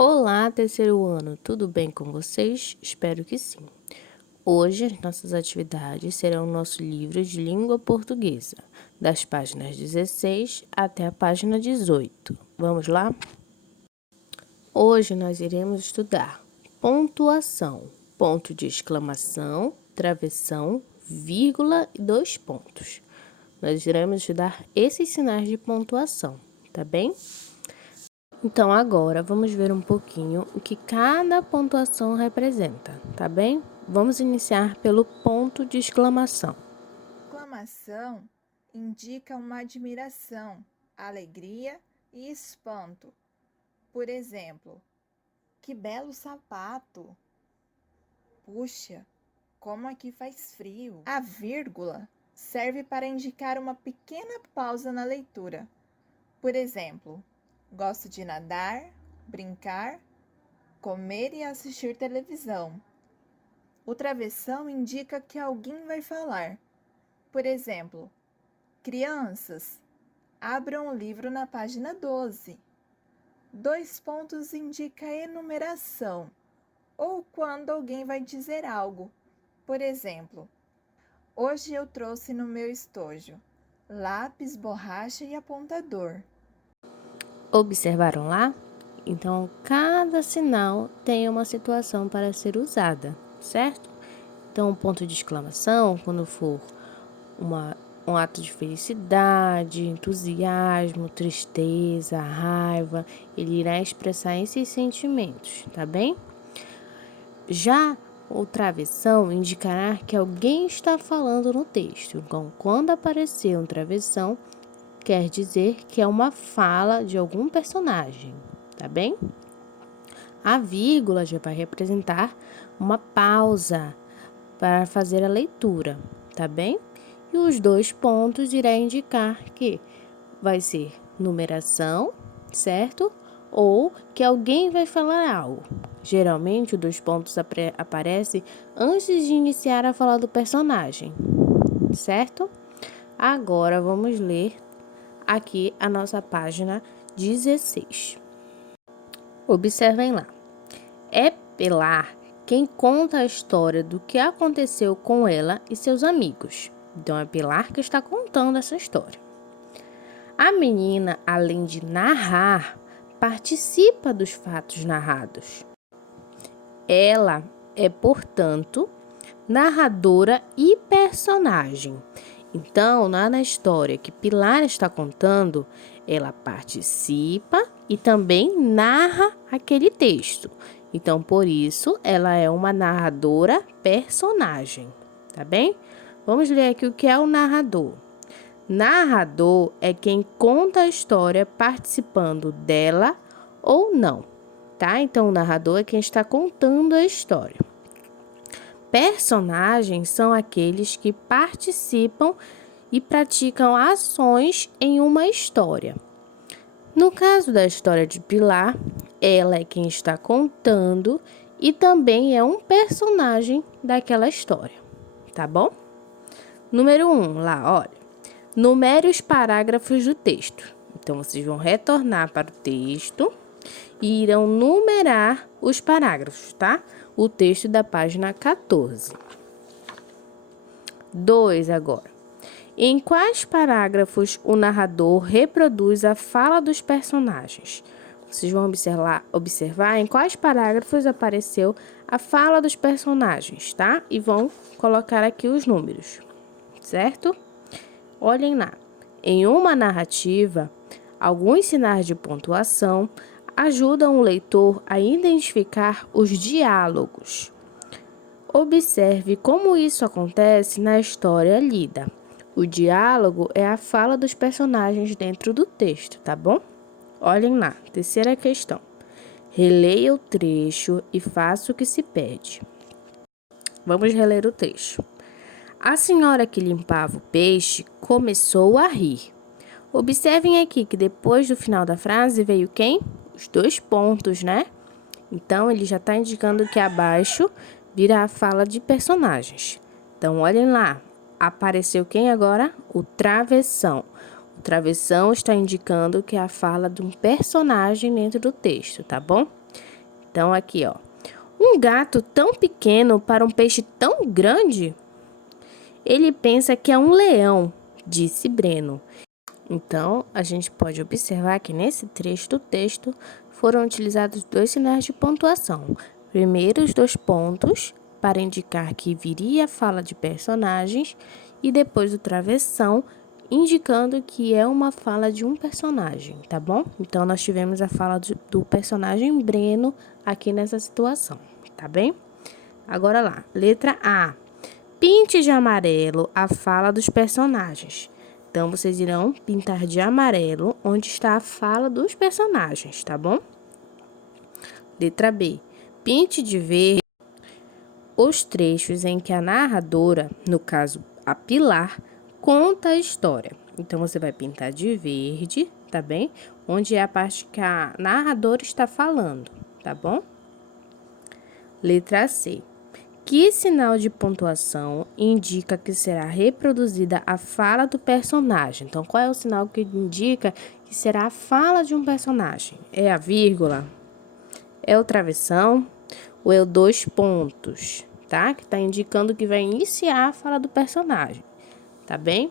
Olá, terceiro ano, tudo bem com vocês? Espero que sim. Hoje, as nossas atividades serão o nosso livro de língua portuguesa, das páginas 16 até a página 18. Vamos lá? Hoje nós iremos estudar pontuação, ponto de exclamação, travessão, vírgula e dois pontos. Nós iremos estudar esses sinais de pontuação, tá bem? Então, agora vamos ver um pouquinho o que cada pontuação representa, tá bem? Vamos iniciar pelo ponto de exclamação. Exclamação indica uma admiração, alegria e espanto. Por exemplo, que belo sapato! Puxa, como aqui faz frio! A vírgula serve para indicar uma pequena pausa na leitura. Por exemplo, gosto de nadar, brincar, comer e assistir televisão. O travessão indica que alguém vai falar. Por exemplo, crianças, abram o livro na página 12. Dois pontos indica a enumeração, ou quando alguém vai dizer algo. Por exemplo, hoje eu trouxe no meu estojo lápis, borracha e apontador. Observaram lá? Então, cada sinal tem uma situação para ser usada, certo? Então, o ponto de exclamação, quando for um ato de felicidade, entusiasmo, tristeza, raiva, ele irá expressar esses sentimentos, tá bem? Já o travessão indicará que alguém está falando no texto. Então, quando aparecer um travessão, quer dizer que é uma fala de algum personagem, tá bem? A vírgula já vai representar uma pausa para fazer a leitura, tá bem? E os dois pontos irá indicar que vai ser numeração, certo? Ou que alguém vai falar algo. Geralmente, os dois pontos aparecem antes de iniciar a fala do personagem, certo? Agora, vamos ler aqui a nossa página 16. Observem lá. É Pilar quem conta a história do que aconteceu com ela e seus amigos. Então, é Pilar que está contando essa história. A menina, além de narrar, participa dos fatos narrados. Ela é, portanto, narradora e personagem. Então, lá na história que Pilar está contando, ela participa e também narra aquele texto. Então, por isso, ela é uma narradora personagem, tá bem? Vamos ler aqui o que é o narrador. Narrador é quem conta a história participando dela ou não, tá? Então, o narrador é quem está contando a história. Personagens são aqueles que participam e praticam ações em uma história. No caso da história de Pilar, ela é quem está contando e também é um personagem daquela história, tá bom? Número 1, lá, olha. Numere os parágrafos do texto. Então, vocês vão retornar para o texto e irão numerar os parágrafos, tá? O texto da página 14. 2 agora. Em quais parágrafos o narrador reproduz a fala dos personagens? Vocês vão observar em quais parágrafos apareceu a fala dos personagens, tá? E vão colocar aqui os números, certo? Olhem lá. Em uma narrativa, alguns sinais de pontuação ajudam o leitor a identificar os diálogos. Observe como isso acontece na história lida. O diálogo é a fala dos personagens dentro do texto, tá bom? Olhem lá, terceira questão. Releia o trecho e faça o que se pede. Vamos reler o trecho. A senhora que limpava o peixe começou a rir. Observem aqui que depois do final da frase veio quem? Os dois pontos, né? Então, ele já está indicando que abaixo vira a fala de personagens. Então, olhem lá. Apareceu quem agora? O travessão. O travessão está indicando que é a fala de um personagem dentro do texto, tá bom? Então, aqui, ó. Um gato tão pequeno para um peixe tão grande? Ele pensa que é um leão, disse Breno. Então, a gente pode observar que nesse trecho do texto foram utilizados 2 sinais de pontuação. Primeiro, os 2 pontos, para indicar que viria a fala de personagens, e depois o travessão, indicando que é uma fala de um personagem, tá bom? Então, nós tivemos a fala do personagem Breno aqui nessa situação, tá bem? Agora lá, letra A. Pinte de amarelo a fala dos personagens. Então, vocês irão pintar de amarelo onde está a fala dos personagens, tá bom? Letra B. Pinte de verde os trechos em que a narradora, no caso a Pilar, conta a história. Então, você vai pintar de verde, tá bem? Onde é a parte que a narradora está falando, tá bom? Letra C. Que sinal de pontuação indica que será reproduzida a fala do personagem? Então, qual é o sinal que indica que será a fala de um personagem? É a vírgula? É o travessão? Ou é o 2 pontos, tá? Que está indicando que vai iniciar a fala do personagem, tá bem?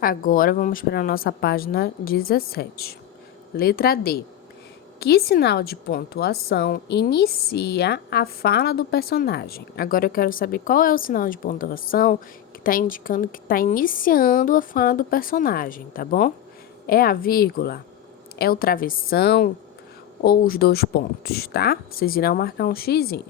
Agora, vamos para a nossa página 17. Letra D. Que sinal de pontuação inicia a fala do personagem? Agora eu quero saber qual é o sinal de pontuação que está indicando que está iniciando a fala do personagem, tá bom? É a vírgula? É o travessão? Ou os 2 pontos, tá? Vocês irão marcar um xizinho.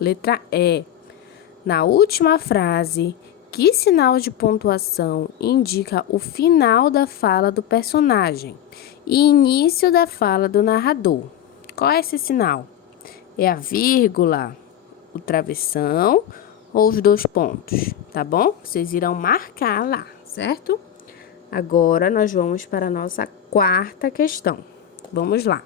Letra E. Na última frase, que sinal de pontuação indica o final da fala do personagem e início da fala do narrador? Qual é esse sinal? É a vírgula, o travessão ou os 2 pontos, tá bom? Vocês irão marcar lá, certo? Agora, nós vamos para a nossa 4ª questão. Vamos lá.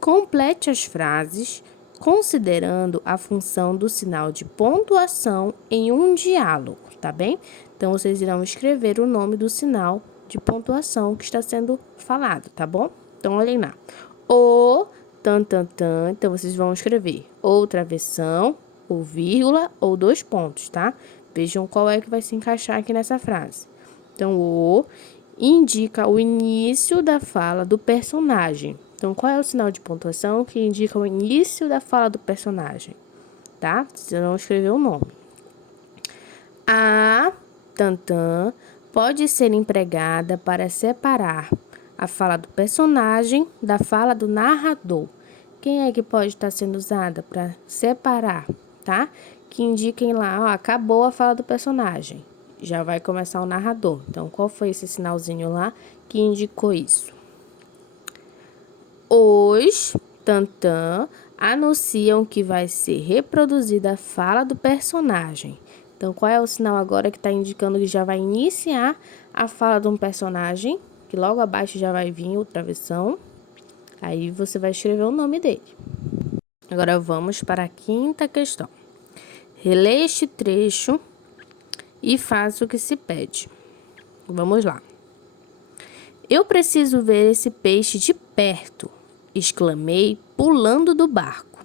Complete as frases considerando a função do sinal de pontuação em um diálogo, tá bem? Então, vocês irão escrever o nome do sinal de pontuação que está sendo falado, tá bom? Então, olhem lá. O, tan, tan, tan. Então, vocês vão escrever ou travessão, ou vírgula, ou 2 pontos, tá? Vejam qual é que vai se encaixar aqui nessa frase. Então, o indica o início da fala do personagem. Então, qual é o sinal de pontuação que indica o início da fala do personagem? Tá? Vocês vão escrever o nome. A, tantã, pode ser empregada para separar a fala do personagem da fala do narrador. Quem é que pode estar sendo usada para separar, tá? Que indiquem lá, ó, acabou a fala do personagem. Já vai começar o narrador. Então, qual foi esse sinalzinho lá que indicou isso? Os tantã anunciam que vai ser reproduzida a fala do personagem. Então, qual é o sinal agora que está indicando que já vai iniciar a fala de um personagem? Que logo abaixo já vai vir o travessão. Aí, você vai escrever o nome dele. Agora, vamos para a 5ª questão. Releia este trecho e faça o que se pede. Vamos lá. Eu preciso ver esse peixe de perto, exclamei, pulando do barco.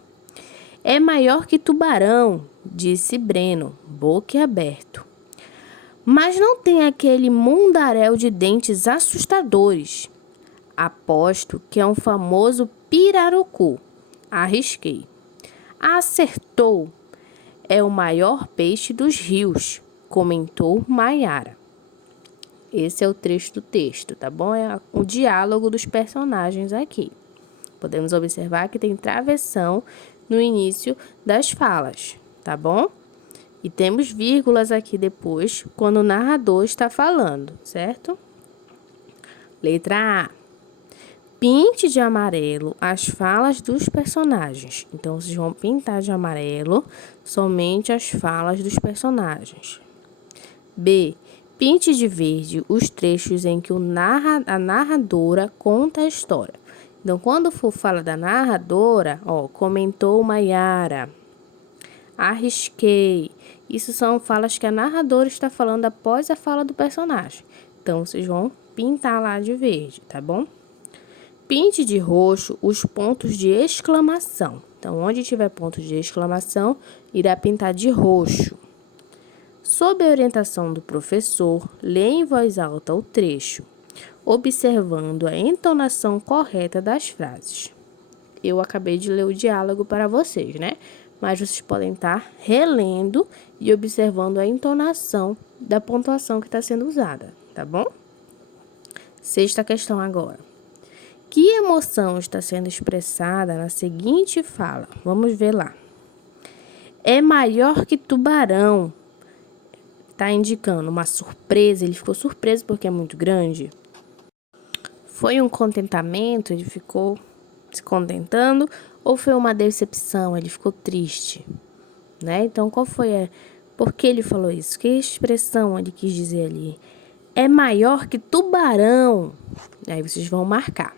É maior que tubarão, disse Breno, boquiaberto. Mas não tem aquele mundaréu de dentes assustadores. Aposto que é um famoso pirarucu. Arrisquei. Acertou. É o maior peixe dos rios, comentou Maiara. Esse é o trecho do texto, tá bom? É o diálogo dos personagens aqui. Podemos observar que tem travessão no início das falas, tá bom? E temos vírgulas aqui depois, quando o narrador está falando, certo? Letra A. Pinte de amarelo as falas dos personagens. Então, vocês vão pintar de amarelo somente as falas dos personagens. B. Pinte de verde os trechos em que a narradora conta a história. Então, quando for fala da narradora, ó, comentou Maiara, arrisquei. Isso são falas que a narradora está falando após a fala do personagem. Então, vocês vão pintar lá de verde, tá bom? Pinte de roxo os pontos de exclamação. Então, onde tiver pontos de exclamação, irá pintar de roxo. Sob a orientação do professor, leia em voz alta o trecho, observando a entonação correta das frases. Eu acabei de ler o diálogo para vocês, né? Mas vocês podem estar relendo e observando a entonação da pontuação que está sendo usada, tá bom? Sexta questão agora. Que emoção está sendo expressada na seguinte fala? Vamos ver lá. É maior que tubarão. Está indicando uma surpresa, ele ficou surpreso porque é muito grande. Foi um contentamento, ele ficou se contentando, ou foi uma decepção, ele ficou triste, né? Então, qual foi por que ele falou isso? Que expressão ele quis dizer ali? É maior que tubarão. Aí vocês vão marcar.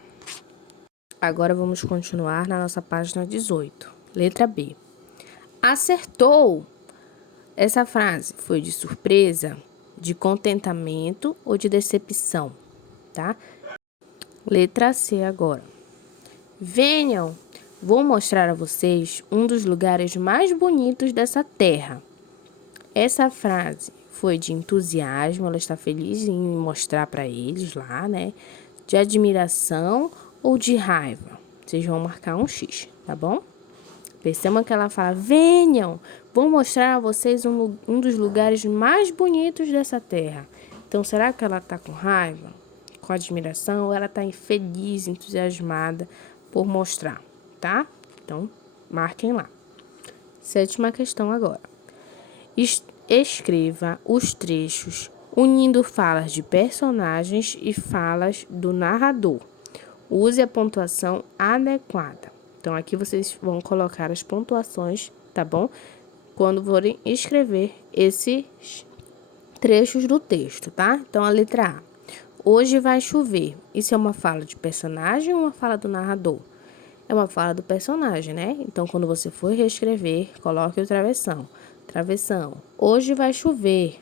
Agora vamos continuar na nossa página 18. Letra B. Acertou! Essa frase foi de surpresa, de contentamento ou de decepção, tá? Letra C agora. Venham, vou mostrar a vocês um dos lugares mais bonitos dessa terra. Essa frase foi de entusiasmo, ela está feliz em mostrar para eles lá, né? De admiração ou de raiva. Vocês vão marcar um X, tá bom? Percebam que ela fala, venham, vou mostrar a vocês um dos lugares mais bonitos dessa terra. Então, será que ela está com raiva, com admiração, ou ela está feliz, entusiasmada por mostrar, tá? Então, marquem lá. Sétima questão agora. Escreva os trechos unindo falas de personagens e falas do narrador. Use a pontuação adequada. Então, aqui vocês vão colocar as pontuações, tá bom? Quando forem escrever esses trechos do texto, tá? Então, a letra A. Hoje vai chover. Isso é uma fala de personagem ou uma fala do narrador? É uma fala do personagem, né? Então, quando você for reescrever, coloque o travessão. Travessão. Hoje vai chover.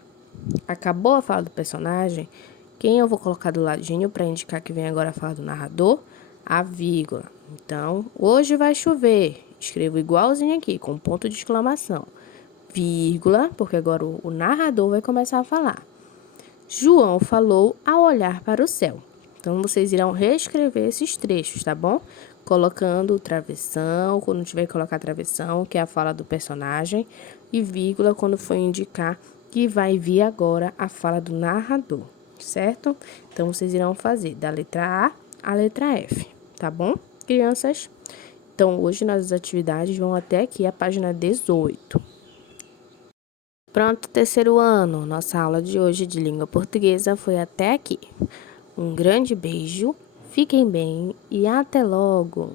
Acabou a fala do personagem. Quem eu vou colocar do ladinho para indicar que vem agora a fala do narrador? A vírgula. Então, hoje vai chover. Escrevo igualzinho aqui, com ponto de exclamação. Vírgula, porque agora o narrador vai começar a falar. João falou ao olhar para o céu. Então, vocês irão reescrever esses trechos, tá bom? Colocando o travessão, quando tiver que colocar travessão, que é a fala do personagem, e vírgula quando for indicar que vai vir agora a fala do narrador, certo? Então, vocês irão fazer da letra A à letra F, tá bom, crianças? Então, hoje nossas atividades vão até aqui a página 18. Pronto, terceiro ano. Nossa aula de hoje de língua portuguesa foi até aqui. Um grande beijo, fiquem bem e até logo!